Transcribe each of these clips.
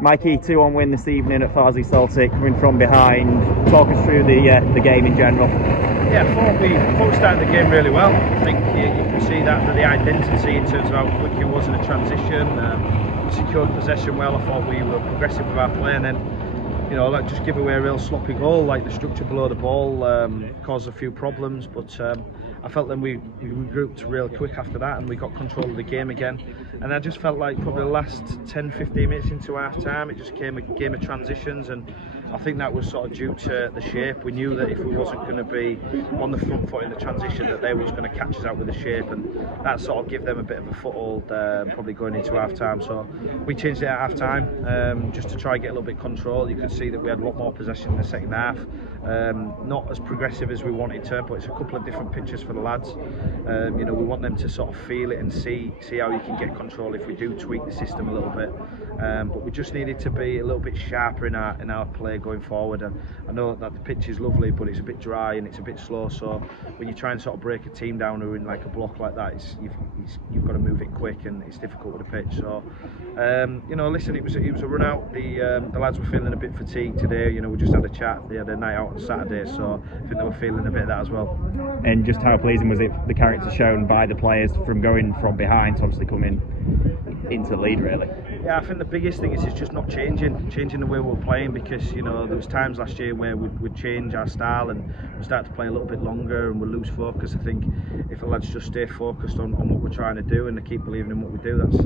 Mikey, 2-1 win this evening at Farsley Celtic, coming from behind. Talk us through the game in general. Yeah, I thought we started the game really well. I think you can see that the identity in terms of how quick it was in the transition. Secured possession well. I thought we were progressive with our play, and then like just give away a real sloppy goal. Like the structure below the ball caused a few problems, but I felt then we regrouped real quick after that, and we got control of the game again. And I just felt like probably the last 10-15 minutes into half time, it just came a game of transitions, and I think that was sort of due to the shape. We knew that if we wasn't going to be on the front foot in the transition, that they was going to catch us out with the shape, and that sort of give them a bit of a foothold probably going into half time. So we changed it at half time just to try and get a little bit of control. You could see that we had a lot more possession in the second half. Not as progressive as we wanted to, but it's a couple of different pitches for the lads. We want them to sort of feel it and see how you can get control if we do tweak the system a little bit. But we just needed to be a little bit sharper in our play going forward. And I know that the pitch is lovely, but it's a bit dry and it's a bit slow. So when you try and sort of break a team down who are in like a block like that, you've got to move it quick, and it's difficult with the pitch. So listen, it was a run out. The lads were feeling a bit fatigued today. We just had a chat. They had a night out on Saturday, so I think they were feeling a bit of that as well. And just how pleasing was it, the character shown by the players from going from behind to obviously coming into the lead, really? Yeah, I think the biggest thing is just not changing the way we were playing, because there was times last year where we'd change our style and we start to play a little bit longer and we lose focus. I think if the lads just stay focused on what we're trying to do and they keep believing in what we do, that's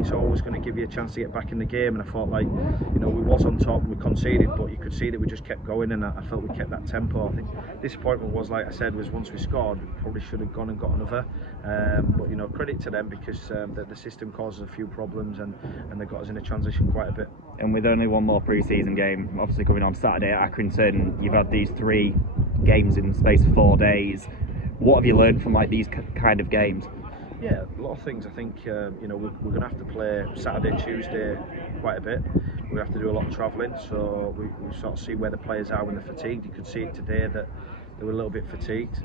it's always going to give you a chance to get back in the game. And I thought we was on top and we conceded, but you could see that we just kept going, and I felt we kept that tempo. I think disappointment was, like I said, was once we scored, we probably should have gone and got another. But credit to them, because the system causes a few problems and they got us in a transition quite a bit. And with only one more pre-season game obviously coming on Saturday at Accrington, you've had these 3 games in the space of 4 days. What have you learned from these kind of games? Yeah, a lot of things. I think we're going to have to play Saturday, Tuesday quite a bit. We have to do a lot of travelling, so we sort of see where the players are when they're fatigued. You could see it today that they were a little bit fatigued.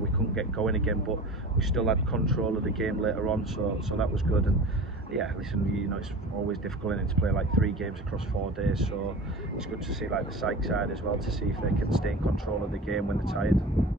We couldn't get going again, but we still had control of the game later on, so that was good. And yeah, listen, it's always difficult, isn't it, to play 3 games across 4 days, so it's good to see the psych side as well, to see if they can stay in control of the game when they're tired.